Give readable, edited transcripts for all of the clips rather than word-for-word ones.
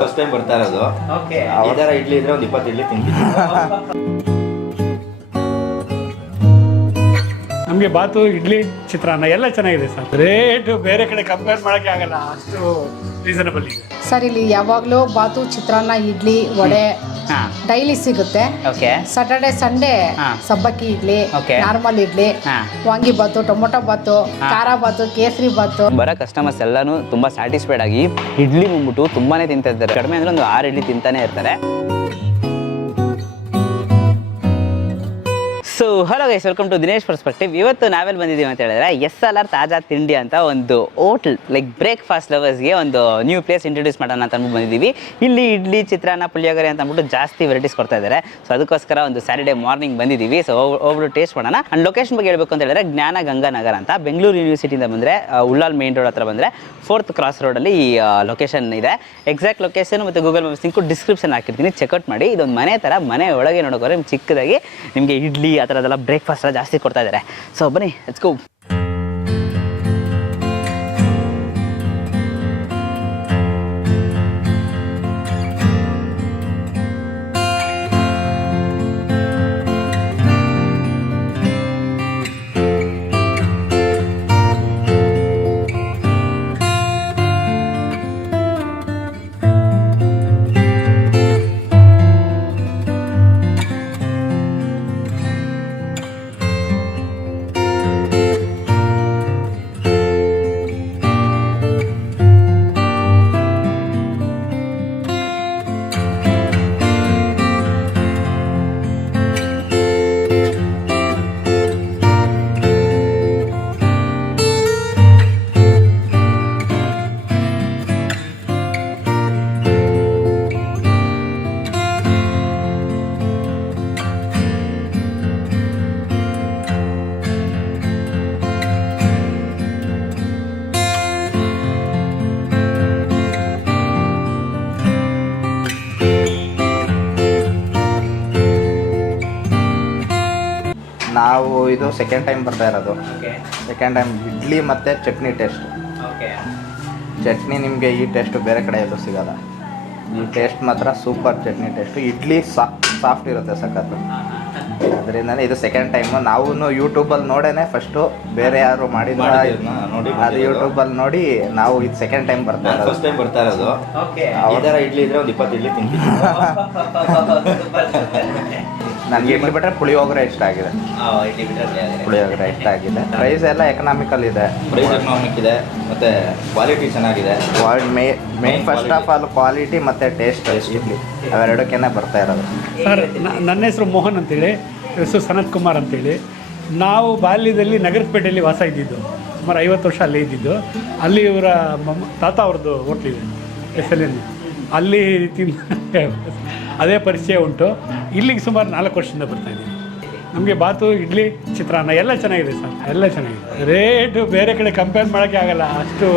First time ಬರ್ತಾ ಇರೋದು. Okay. ಈ ಥರ ಇಡ್ಲಿ ಇದ್ರೆ ಒಂದು 20 ಇಡ್ಲಿ ತಿಂತೀನಿ. ನಮಗೆ ಬಾತು, ಇಡ್ಲಿ, ಚಿತ್ರಾನ್ನ ಎಲ್ಲ ಚೆನ್ನಾಗಿದೆ ಸರ್. ರೇಟು ಬೇರೆ ಕಡೆ ಕಂಪೇರ್ ಮಾಡೋಕ್ಕೆ ಆಗಲ್ಲ, ಅಷ್ಟು ರೀಸನಬಲ್ ಇದೆ ಸರ್. ಇಲ್ಲಿ ಯಾವಾಗಲೂ ಬಾತು, ಚಿತ್ರಾನ್ನ, ಇಡ್ಲಿ, ವಡೆ ಡೈಲಿ ಸಿಗುತ್ತೆ. ಸ್ಯಾಟರ್ಡೆ ಸಂಡೇ ಸಬ್ಬಕ್ಕಿ ಇಡ್ಲಿ, ನಾರ್ಮಲ್ ಇಡ್ಲಿ, ವಾಂಗಿ ಬಾತು, ಟೊಮೊಟೊ ಬಾತು, ಖಾರ ಬಾತು, ಕೇಸರಿ ಬಾತು. ಬರೋ ಕಸ್ಟಮರ್ಸ್ ಎಲ್ಲಾನು ತುಂಬಾ ಸ್ಯಾಟಿಸ್ಫೈಡ್ ಆಗಿ ಇಡ್ಲಿ ಬಂದ್ಬಿಟ್ಟು ತುಂಬಾನೇ ತಿಂತಾ ಇರ್ತಾರೆ. ಕಡಿಮೆ ಅಂದ್ರೆ ಒಂದು 6 ಇಡ್ಲಿ ತಿಂತಾನೆ ಇರ್ತಾರೆ. So hello guys, welcome to Dinesh perspective. ಇವತ್ತು ನಾವೆಲ್ಲಿ ಬಂದಿದ್ದೀವಿ ಅಂತ ಹೇಳಿದ್ರೆ SLR ತಾಜಾ ತಿಂಡಿ ಅಂತ ಒಂದು ಹೋಟೆಲ್, ಲೈಕ್ ಬ್ರೇಕ್ಫಾಸ್ಟ್ ಲವರ್ಸ್ಗೆ ಒಂದು ನ್ಯೂ ಪ್ಲೇಸ್ ಇಂಟ್ರೊಡ್ಯೂಸ್ ಮಾಡೋಣ ಅಂತ ಅಂದ್ಬಿಟ್ಟು ಬಂದಿದ್ದೀವಿ. ಇಲ್ಲಿ ಇಡ್ಲಿ, ಚಿತ್ರಾನ್ನ, ಪುಳಿಯೋಗರೆ ಅಂತ ಅಂದ್ಬಿಟ್ಟು ಜಾಸ್ತಿ ವೆರೈಟೀಸ್ ಕೊಡ್ತಾ ಇದ್ದಾರೆ. ಸೊ ಅದಕ್ಕೋಸ್ಕರ ಒಂದು ಸ್ಯಾಟರ್ಡೇ ಮಾರ್ನಿಂಗ್ ಬಂದಿದ್ದೀವಿ. ಸೊ ಹೋಗ್ಬಿಟ್ಟು ಟೇಸ್ಟ್ ಮಾಡೋಣ. ಅಂಡ್ ಲೊಕೇಶನ್ ಬಗ್ಗೆ ಹೇಳ್ಬೇಕು ಅಂತ ಹೇಳಿದ್ರೆ ಜ್ಞಾನ ಗಂಗಾನಗರ ಅಂತ, ಬೆಂಗಳೂರು ಯೂನಿವರ್ಸಿಟಿಯಿಂದ ಬಂದರೆ ಉಳ್ಳಾಲ್ ಮೇನ್ ರೋಡ್ ಹತ್ರ ಬಂದರೆ 4th ಕ್ರಾಸ್ ರೋಡಲ್ಲಿ ಈ ಲೊಕೇಶನ್ ಇದೆ. ಎಕ್ಸಾಕ್ಟ್ ಲೊಕೇಶನ್ ಮತ್ತು ಗೂಗಲ್ ಮ್ಯಾಪ್ಸ್ ಲಿಂಕು ಡಿಸ್ಕ್ರಿಪ್ಷನ್ ಹಾಕಿರ್ತೀನಿ, ಚೆಕ್ಔಟ್ ಮಾಡಿ. ಇದೊಂದು ಮನೆ ಥರ, ಮನೆ ಒಳಗೆ ನೋಡೋಕೆ ಚಿಕ್ಕದಾಗಿ ನಿಮಗೆ ಇಡ್ಲಿ ಆ ಥರದ್ದೆಲ್ಲ ಬ್ರೇಕ್ಫಾಸ್ಟ್ ಎಲ್ಲ ಜಾಸ್ತಿ ಕೊಡ್ತಾ ಇದ್ದಾರೆ. ಸೊ ಬನ್ನಿ, ಲೆಟ್ಸ್ ಗೋ. ನಾವು ಇದು ಸೆಕೆಂಡ್ ಟೈಮ್ ಬರ್ತಾ ಇರೋದು. ಸೆಕೆಂಡ್ ಟೈಮ್ ಇಡ್ಲಿ ಮತ್ತು ಚಟ್ನಿ ಟೇಸ್ಟ್. ಚಟ್ನಿ ನಿಮಗೆ ಈ ಟೇಸ್ಟು ಬೇರೆ ಕಡೆ ಎಲ್ಲೂ ಸಿಗೋಲ್ಲ. ಈ ಟೇಸ್ಟ್ ಮಾತ್ರ super chutney taste. Idli soft ಇರುತ್ತೆ ಸಖತ್ತು. ಅದರಿಂದನೇ ಇದು ಸೆಕೆಂಡ್ ಟೈಮು. ನಾವು ಯೂಟ್ಯೂಬಲ್ಲಿ ನೋಡೇ ಫಸ್ಟು, ಬೇರೆ ಯಾರು ಮಾಡಿದ್ರು ಅದು ಯೂಟ್ಯೂಬಲ್ಲಿ ನೋಡಿ ನಾವು ಇದು ಸೆಕೆಂಡ್ ಟೈಮ್ ಬರ್ತಾ ಇರೋದು. ಫಸ್ಟ್ ಟೈಮ್ ಬರ್ತಾ ಇರೋದು. ಈ ಥರ ಇಡ್ಲಿ ಇದ್ರೆ ಒಂದು 20 ಇಡ್ಲಿ ತಿಂತೀನಿ. ನನಗೆ ಇಡ್ಲಿ ಬಿಟ್ಟರೆ ಪುಳಿಯೋಗರೆ ಇಷ್ಟ ಆಗಿದೆ. ಪುಳಿಯೋಗರೆ ಇಷ್ಟ ಆಗಿದೆ. ಪ್ರೈಸ್ ಎಲ್ಲ ಎಕನಾಮಿಕಲ್ ಇದೆ. ಪ್ರೈಸ್ ಎಕನಾಮಿಕ್ ಇದೆ, ಮತ್ತು ಕ್ವಾಲಿಟಿ ಚೆನ್ನಾಗಿದೆ. Main first of all quality ಮತ್ತು ಟೇಸ್ಟ್ ಇಡ್ಲಿ ಅವೆರಡಕ್ಕೇ ಬರ್ತಾ ಇರೋದು. ಸರ್, ನನ್ನ ಹೆಸರು ಮೋಹನ್ ಅಂತೇಳಿ, ಹೆಸರು ಸನತ್ ಕುಮಾರ್ ಅಂತೇಳಿ. ನಾವು ಬಾಲ್ಯದಲ್ಲಿ ನಗರಪೇಟೆಯಲ್ಲಿ ವಾಸ ಇದ್ದಿದ್ದು, ಸುಮಾರು 50 ವರ್ಷ ಅಲ್ಲೇ ಇದ್ದಿದ್ದು. ಅಲ್ಲಿ ಇವರ ತಾತ ಅವ್ರದ್ದು ಹೋಟ್ಲಿದೆ SLN, ಅಲ್ಲಿ ಅದೇ ಪರಿಚಯ ಉಂಟು. ಇಲ್ಲಿಗೆ ಸುಮಾರು 4 ವರ್ಷದಿಂದ ಬರ್ತಾಯಿದ್ದೀವಿ. ನಮಗೆ ಬಾತು, ಇಡ್ಲಿ, ಚಿತ್ರಾನ್ನ ಎಲ್ಲ ಚೆನ್ನಾಗಿದೆ ಸರ್, ಎಲ್ಲ ಚೆನ್ನಾಗಿದೆ. ರೇಟು ಬೇರೆ ಕಡೆ ಕಂಪೇರ್ ಮಾಡೋಕ್ಕೆ ಆಗಲ್ಲ, ಅಷ್ಟು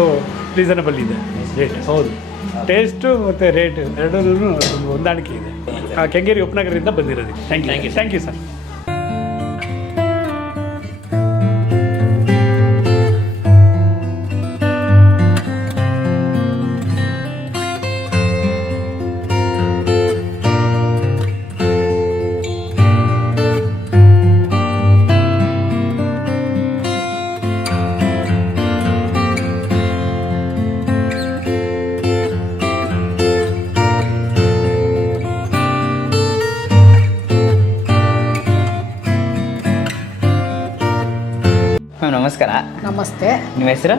ರೀಸನಬಲ್ ಇದೆ ರೇಟ್. ಹೌದು, ಟೇಸ್ಟು ಮತ್ತು ರೇಟ್ ಎರಡೂ ಹೊಂದಾಣಿಕೆ ಇದೆ. ಕೆಂಗೇರಿ ಉಪನಗರದಿಂದ ಬಂದಿರೋದು. Thank you sir. ನಮಸ್ಕಾರ. ನಮಸ್ತೆ. ನಿಮ್ಮ ಹೆಸರು?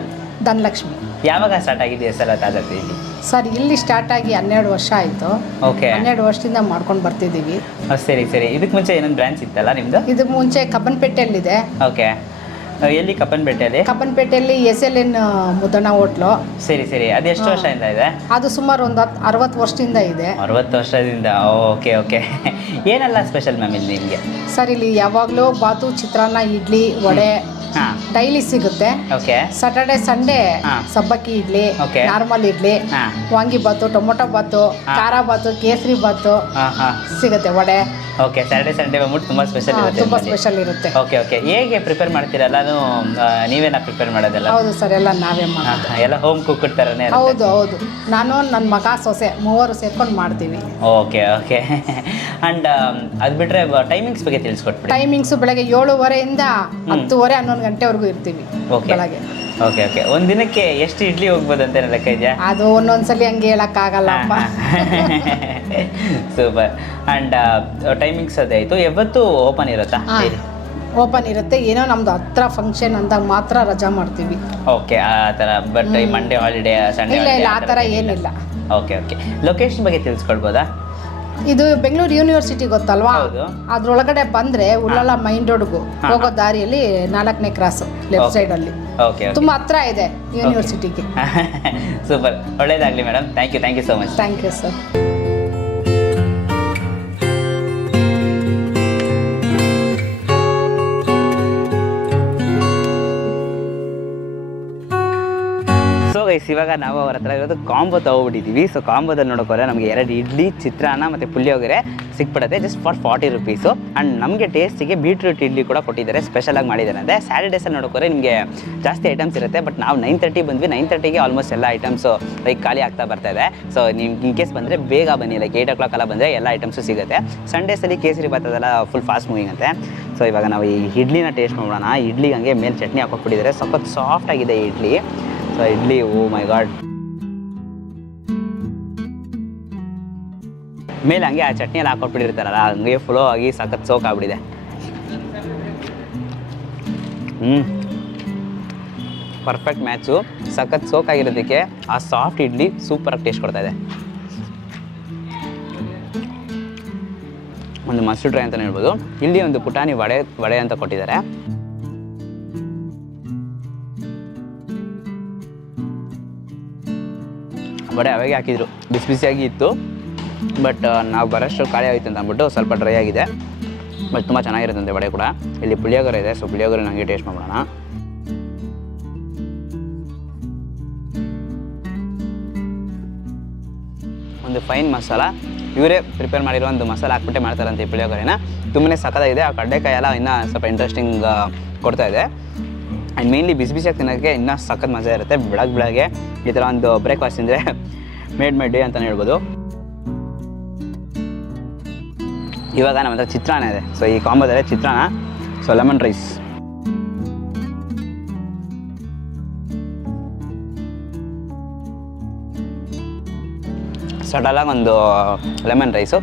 ಧನಲಕ್ಷ್ಮಿ. ಯಾವಾಗ ಸ್ಟಾರ್ಟ್ ಆಗಿದೆ SLR ತಾಜಾ ತಿಂಡಿ? ಸರ್, ಇಲ್ಲಿ ಸ್ಟಾರ್ಟ್ ಆಗಿ 12 ವರ್ಷ ಆಯಿತು. ಓಕೆ. 12 ವರ್ಷದಿಂದ ಮಾಡ್ಕೊಂಡು ಬರ್ತಿದ್ದೀವಿ. ಸರಿ. ಇದಕ್ಕೆ ಮುಂಚೆ ಏನೊಂದು ಬ್ರಾಂಚ್ ಇತ್ತಲ್ಲ ನಿಮ್ಮದು? ಇದಕ್ಕೆ ಮುಂಚೆ ಕಬ್ಬನ್ಪೇಟೆಯಲ್ಲಿದೆ. ಓಕೆ. ಎಲ್ಲಿ? ಕಬ್ಬನ್ಪೇಟೆಯಲ್ಲಿ? ಕಬ್ಬನ್ಪೇಟೆಯಲ್ಲಿ SLN ಮುದ್ದಣ್ಣ ಹೋಟ್ಲು. ಸರಿ. ಅದು ಎಷ್ಟು ವರ್ಷದಿಂದ ಇದೆ? ಅದು ಸುಮಾರು ಒಂದು 60 ವರ್ಷದಿಂದ ಇದೆ. 60 ವರ್ಷದಿಂದ. ಓಕೆ. ಏನೆಲ್ಲ ಸ್ಪೆಷಲ್ ಮ್ಯಾಮ್ ಇಲ್ಲಿ ನಿಮಗೆ? ಸರ್, ಇಲ್ಲಿ ಯಾವಾಗಲೂ ಬಾತು, ಚಿತ್ರಾನ್ನ, ಇಡ್ಲಿ, ವಡೆ ಹಾ. ಡೈಲಿ ಸಿಗುತ್ತೆ. ಓಕೆ ಸಾಟರ್ಡೆ ಸಂಡೇ ಹಾ. ಸಬ್ಬಕ್ಕಿ ಇಡ್ಲಿ, Okay. ನಾರ್ಮಲ್ ಇಡ್ಲಿ, ಹಾ. ವಾಂಗಿ ಬಾತು, ಟೊಮೊಟೊ ಬಾತು, ಹಾ. ಖಾರ ಬಾತು, ಕೇಸರಿ ಬಾತು ಹಾಂ ಹಾಂ ಸಿಗುತ್ತೆ. ವಡೆ ಓಕೆ ಸ್ಯಾಟರ್ಡೆ ಸಂಡೇ ಬಂದ್ಬಿಟ್ಟು ತುಂಬ ಸ್ಪೆಷಲ್ ಇರುತ್ತೆ ತುಂಬಾ ನಿಮ್ಮಲ್ಲಿ. ಸ್ಪೆಷಲ್ ಇರುತ್ತೆ. ಓಕೆ ಓಕೆ ಹೇಗೆ ಪ್ರಿಪೇರ್ ಮಾಡ್ತೀರಾ ಎಲ್ಲಾನು ನೀವೇನಾ ಪ್ರಿಪೇರ್ ಮಾಡೋದೆಲ್ಲ ಹೌದು ಸರ್, ಎಲ್ಲ ನಾವೇ ಮಾಡೋದು. ಎಲ್ಲ ಹೋಮ್ ಕುಕ್ ಥರನೇ ಹೌದು ಹೌದು, ನಾನು ನನ್ನ ಮಗ ಸೊಸೆ ಮೂವರು ಸೇರ್ಕೊಂಡು ಮಾಡ್ತೀವಿ. ಓಕೆ ಓಕೆ ಆ್ಯಂಡ್ ಅದು ಬಿಟ್ಟರೆ ಟೈಮಿಂಗ್ಸ್ ಬಗ್ಗೆ ತಿಳಿಸ್ಕೊಟ್ಬಿಡಿ. ಟೈಮಿಂಗ್ಸು ಬೆಳಗ್ಗೆ 7:30 10:30 11 ಗಂಟೆವರೆಗೂ ಇರ್ತೀವಿ Okay. ಬೆಳಗ್ಗೆ. ಓಕೆ ಓಕೆ ಒಂದು ದಿನಕ್ಕೆ ಎಷ್ಟು ಇಡ್ಲಿ ಹೋಗ್ಬೋದು ಅಂತ ಲೆಕ್ಕ ಇದೆಯಾ? ಅದು ಒಂದೊಂದ್ಸಲಿ ಹಂಗೆ ಹೇಳಕ್ಕಾಗಲ್ಲಪ್ಪ. ಸೂಪರ್ ಆ್ಯಂಡ್ ಟೈಮಿಂಗ್ಸ್ ಅದೇ ಆಯಿತು. ಯಾವತ್ತು ಓಪನ್ ಇರುತ್ತಾ? ಓಪನ್ ಇರುತ್ತೆ. ಏನೋ ನಮ್ದು ಹತ್ರ ಫಂಕ್ಷನ್ ಅಂದಾಗ ಮಾತ್ರ ರಜಾ ಮಾಡ್ತೀವಿ. ಓಕೆ ಆ ಥರ ಬಟ್ ಮಂಡೇ ಹಾಲಿಡೇ ಸಂಡೇ ಇಲ್ಲ ಇಲ್ಲ, ಆ ಥರ ಏನಿಲ್ಲ. ಓಕೆ ಓಕೆ ಲೊಕೇಶನ್ ಬಗ್ಗೆ ತಿಳಿಸ್ಕೊಡ್ಬೋದಾ? ಇದು ಬೆಂಗಳೂರು ಯೂನಿವರ್ಸಿಟಿ ಗೊತ್ತಲ್ವಾ, ಹೌದು. ಅದ್ರೊಳಗಡೆ ಬಂದ್ರೆ ಉಳ್ಳಾಲ ಮೈನ್ ರೋಡ್ಗೂ ಹೋಗೋ ದಾರಿಯಲ್ಲಿ 4ನೇ ಕ್ರಾಸ್ ಲೆಫ್ಟ್ ಸೈಡ್ ಅಲ್ಲಿ ಓಕೆ ತುಂಬಾ ಹತ್ರ ಇದೆ ಯೂನಿವರ್ಸಿಟಿಗೆ. ಸೂಪರ್, ಒಳ್ಳೇದಾಗಲಿ madam. Thank you so much. Thank you sir. So guys ಇವಾಗ ನಾವು ಅವ್ರ ಹತ್ರ ಇರೋದು ಕಾಂಬೋ ತೊಗೊಬಿಟ್ಟಿದ್ದೀವಿ. ಸೊ ಕಾಂಬೋದಲ್ಲಿ ನೋಡೋಕೋರೆ ನಮಗೆ 2 ಇಡ್ಲಿ, ಚಿತ್ರಾನ್ನ ಮತ್ತು ಪುಳಿಯೋಗರೆ ಸಿಕ್ಬಿಡುತ್ತೆ ಜಸ್ಟ್ ಫಾರ್ 40 ರುಪೀಸು. ಆ್ಯಂಡ್ ನಮಗೆ ಟೇಸ್ಟಿಗೆ ಬೀಟ್ರೂಟ್ ಇಡ್ಲಿ ಕೂಡ ಕೊಟ್ಟಿದ್ದಾರೆ, ಸ್ಪೆಷಲಾಗಿ ಮಾಡಿದ್ದಾರೆ. ಅಂದರೆ ಸ್ಯಾಟರ್ಡೇಸಲ್ಲಿ ನೋಡೋಕೋರೆ ನಿಮಗೆ ಜಾಸ್ತಿ ಐಟಮ್ಸ್ ಇರುತ್ತೆ. ಬಟ್ ನಾವು 9:30 ಬಂದ್ವಿ, 9:30ಗೆ ಆಲ್ಮೋಸ್ಟ್ ಎಲ್ಲ ಐಟಮ್ಸು ಲೈಕ್ ಖಾಲಿ ಆಗ್ತಾ ಬರ್ತಾ ಇದೆ. ಸೊ ನೀವು ಇನ್ ಕೇಸ್ ಬಂದರೆ ಬೇಗ ಬನ್ನಿ, ಲೈಕ್ 8 o'clock ಎಲ್ಲ ಬಂದರೆ ಎಲ್ಲ ಐಟಮ್ಸು ಸಿಗುತ್ತೆ. ಸಂಡೇಸಲ್ಲಿ ಕೇಸರಿ ಭಾತದೆಲ್ಲ ಫುಲ್ ಫಾಸ್ಟ್ ಮೂವಿಂಗ್ ಅಂತೆ. ಸೊ ಇವಾಗ ನಾವು ಈ ಇಡ್ಲಿನ ಟೇಸ್ಟ್ ಮಾಡೋಣ. ಇಡ್ಲಿಗೆ ಹಂಗೆ ಮೇಲೆ ಚಟ್ನಿ ಹಾಕೊಟ್ಬಿಟ್ಟಿದ್ದಾರೆ, ಸ್ವಲ್ಪ ಸಾಫ್ಟ್ ಆಗಿದೆ ಈ ಇಡ್ಲಿ. ಸೊ ಇಡ್ಲಿ, ಓ ಮೈ ಗಾಡ್, ಮೇಲೆ ಹಂಗೆ ಆ ಚಟ್ನಿ ಎಲ್ಲ ಹಾಕೊಟ್ಬಿಟ್ಟಿರ್ತಾರಲ್ಲ ಹಂಗೆ ಫ್ಲೋ ಆಗಿ ಸಖತ್ ಸೋಕ್ ಆಗ್ಬಿಟ್ಟಿದೆ. Perfect match. ಸಖತ್ ಸೋಕ್ ಆಗಿರೋದಕ್ಕೆ ಆ ಸಾಫ್ಟ್ ಇಡ್ಲಿ ಸೂಪರಾಗಿ ಟೇಸ್ಟ್ ಕೊಡ್ತಾ ಇದೆ. ಒಂದು ಮಸ್ಟು ಟ್ರೈ ಅಂತಲೇ ಹೇಳ್ಬೋದು. ಇಲ್ಲಿ ಒಂದು ಪುಟಾಣಿ ವಡೆ ಅಂತ ಕೊಟ್ಟಿದ್ದಾರೆ. ವಡೆ ಅವಾಗೆ ಹಾಕಿದ್ರು, ಬಿಸಿ ಬಿಸಿಯಾಗಿ ಇತ್ತು. ಬಟ್ ನಾವು ಬರೋಷ್ಟು ಖಾಲಿ ಆಯಿತು ಅಂತ ಅಂದ್ಬಿಟ್ಟು ಸ್ವಲ್ಪ ಡ್ರೈ ಆಗಿದೆ. ಬಟ್ ತುಂಬ ಚೆನ್ನಾಗಿರುತ್ತಂತೆ ವಡೆ ಕೂಡ. ಇಲ್ಲಿ ಪುಳಿಯೋಗರೆ ಇದೆ, ಸೊ ಪುಳಿಯೋಗರೆ ನನಗೆ ಟೇಸ್ಟ್ ಮಾಡೋಣ. ಒಂದು ಫೈನ್ ಮಸಾಲ, ಇವರೇ ಪ್ರಿಪೇರ್ ಮಾಡಿರೋ ಒಂದು ಮಸಾಲ ಹಾಕ್ಬಿಟ್ಟೆ ಮಾಡ್ತಾರಂತೆ ಈ ಪುಳಿಯೋಗರೆನ. ತುಂಬನೇ ಸಖತ್ತಾಗಿದೆ. ಆ ಕಡಲೆಕಾಯಿ ಎಲ್ಲ ಇನ್ನೂ ಸ್ವಲ್ಪ ಇಂಟ್ರೆಸ್ಟಿಂಗ್ ಕೊಡ್ತಾ ಇದೆ. ಆ್ಯಂಡ್ ಮೇನ್ಲಿ ಬಿಸಿ ಬಿಸಿಯಾಗಿ ತಿನ್ನೋಕ್ಕೆ ಇನ್ನೂ ಸಖತ್ ಮಜಾ ಇರುತ್ತೆ. ಬೆಳಗ್ಗೆ ಈ ಥರ ಒಂದು ಬ್ರೇಕ್ಫಾಸ್ಟ್ ತಿಂದರೆ ಮೇಡ್ ಮೈ ಡೇ ಅಂತಲೇ ಹೇಳ್ಬೋದು. ಇವಾಗ ನಮ್ಮ ಹತ್ರ ಚಿತ್ರಾನ್ನ ಇದೆ. ಸೊ ಈ ಕಾಂಬೋದಲ್ಲಿ ಚಿತ್ರಾನ್ನ, ಸೊ ಲೆಮನ್ ರೈಸ್, ಸಡಲಾಗಿ ಒಂದು ಲೆಮನ್ ರೈಸು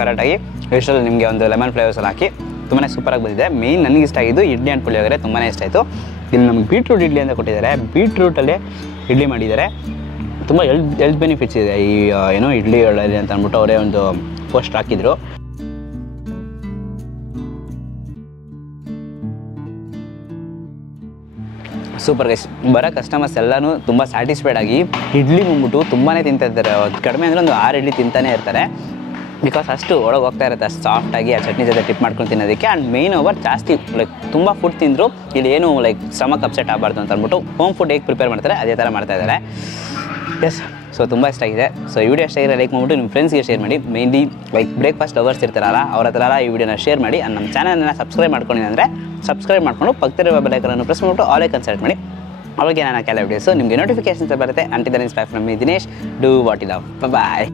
ಕರೆಕ್ಟಾಗಿ ಇಷ್ಟರಲ್ಲಿ ನಿಮಗೆ ಒಂದು ಲೆಮನ್ ಫ್ಲೇವರ್ಸಲ್ಲಿ ಹಾಕಿ ತುಂಬಾ ಸೂಪರಾಗಿ ಬಂದಿದೆ. ಮೇಯ್ನ್ ನನಗೆ ಇಷ್ಟ ಆಗಿದ್ದು ಇಡ್ಲಿ ಆ್ಯಂಡ್ ಪುಳಿಯೋಗರೆ ತುಂಬಾ ಇಷ್ಟ ಆಯಿತು. ಇಲ್ಲಿ ನಮ್ಗೆ ಬೀಟ್ರೂಟ್ ಇಡ್ಲಿ ಅಂತ ಕೊಟ್ಟಿದ್ದಾರೆ. ಬೀಟ್ರೂಟಲ್ಲೇ ಇಡ್ಲಿ ಮಾಡಿದ್ದಾರೆ. ತುಂಬ ಹೆಲ್ತ್ ಬೆನಿಫಿಟ್ಸ್ ಇದೆ ಈ ಏನೋ ಇಡ್ಲಿಗಳಲ್ಲಿ ಅಂತ ಅಂದ್ಬಿಟ್ಟು ಅವರೇ ಒಂದು ಪೋಸ್ಟ್ ಹಾಕಿದ್ರು. Super guys. ಬರೋ ಕಸ್ಟಮರ್ಸ್ ಎಲ್ಲನೂ ತುಂಬ ಸ್ಯಾಟಿಸ್ಫೈಡ್ ಆಗಿ ಇಡ್ಲಿ ಬಂದ್ಬಿಟ್ಟು ತುಂಬಾ ತಿಂತಾ ಇದ್ದಾರೆ. ಕಡಿಮೆ ಅಂದರೆ ಒಂದು 6 ಇಡ್ಲಿ ತಿಂತಾನೆ ಇರ್ತಾರೆ. ಬಿಕಾಸ್ ಅಷ್ಟು ಒಳಗೆ ಹೋಗ್ತಾ ಇರುತ್ತೆ, ಅಷ್ಟು ಸಾಫ್ಟಾಗಿ ಆ ಚಟ್ನಿ ಜೊತೆ ಟಿಪ್ ಮಾಡ್ಕೊಂಡು ತಿನ್ನೋದಕ್ಕೆ. ಆ್ಯಂಡ್ ಮೇನ್ ಓವರ್ ಜಾಸ್ತಿ ಲೈಕ್ ತುಂಬ ಫುಡ್ ತಿಂದರು ಇಲ್ಲಿ ಏನು ಲೈಕ್ ಸ್ಟಮಕ್ ಅಪ್ಸೆಟ್ ಆಗಬಾರ್ದು ಅಂತ ಅಂದ್ಬಿಟ್ಟು ಹೋಮ್ ಫುಡ್ ಹೇಗೆ ಪ್ರಿಪೇರ್ ಮಾಡ್ತಾರೆ ಅದೇ ಥರ ಮಾಡ್ತಾ ಇದ್ದಾರೆ. ಎಸ್, ಸೊ ತುಂಬ ಇಷ್ಟ ಆಗಿದೆ. ಸೊ ಈ ವಿಡಿಯೋ ಇಷ್ಟ ಆಗಿದೆ ಲೈಕ್ ಮಾಡಿಬಿಟ್ಟು ನಿಮ್ಮ ಫ್ರೆಂಡ್ಸ್ಗೆ ಶೇರ್ ಮಾಡಿ. ಮೇನ್ಲಿ ಲೈಕ್ ಬ್ರೇಕ್ಫಾಸ್ಟ್ ಲವರ್ಸ್ ಇರ್ತಾರಲ್ಲ ಅವ್ರ ಹತ್ರ ಈ ವಿಡಿಯೋನ ಶೇರ್ ಮಾಡಿ. ಆ್ಯಂಡ್ ನಮ್ಮ ಚಾನಲನ್ನು ಸಬ್ಸ್ಕ್ರೈಬ್ ಮಾಡ್ಕೊಂಡಿದ್ದೀನಿ ಅಂದರೆ ಸಬ್ಸ್ಕ್ರೈಬ್ ಮಾಡಿಕೊಂಡು ಪಕ್ಕದಲ್ಲಿರುವ ಬೆಲ್ ಐಕಾನನ್ನು ಪ್ರೆಸ್ ಮಾಡಿಬಿಟ್ಟು ಆಲ್ ಐಕಾನ್ ಸೆಲೆಕ್ಟ್ ಮಾಡಿ. ಅವಾಗ ನಾನು ಕೆಲವು ವಿಡಿಯೋಸು ನಿಮಗೆ ನೋಟಿಫಿಕೇಶನ್ಸ್ ಬರುತ್ತೆ. Until then it's bye from me Dinesh. Do what you love. Bye.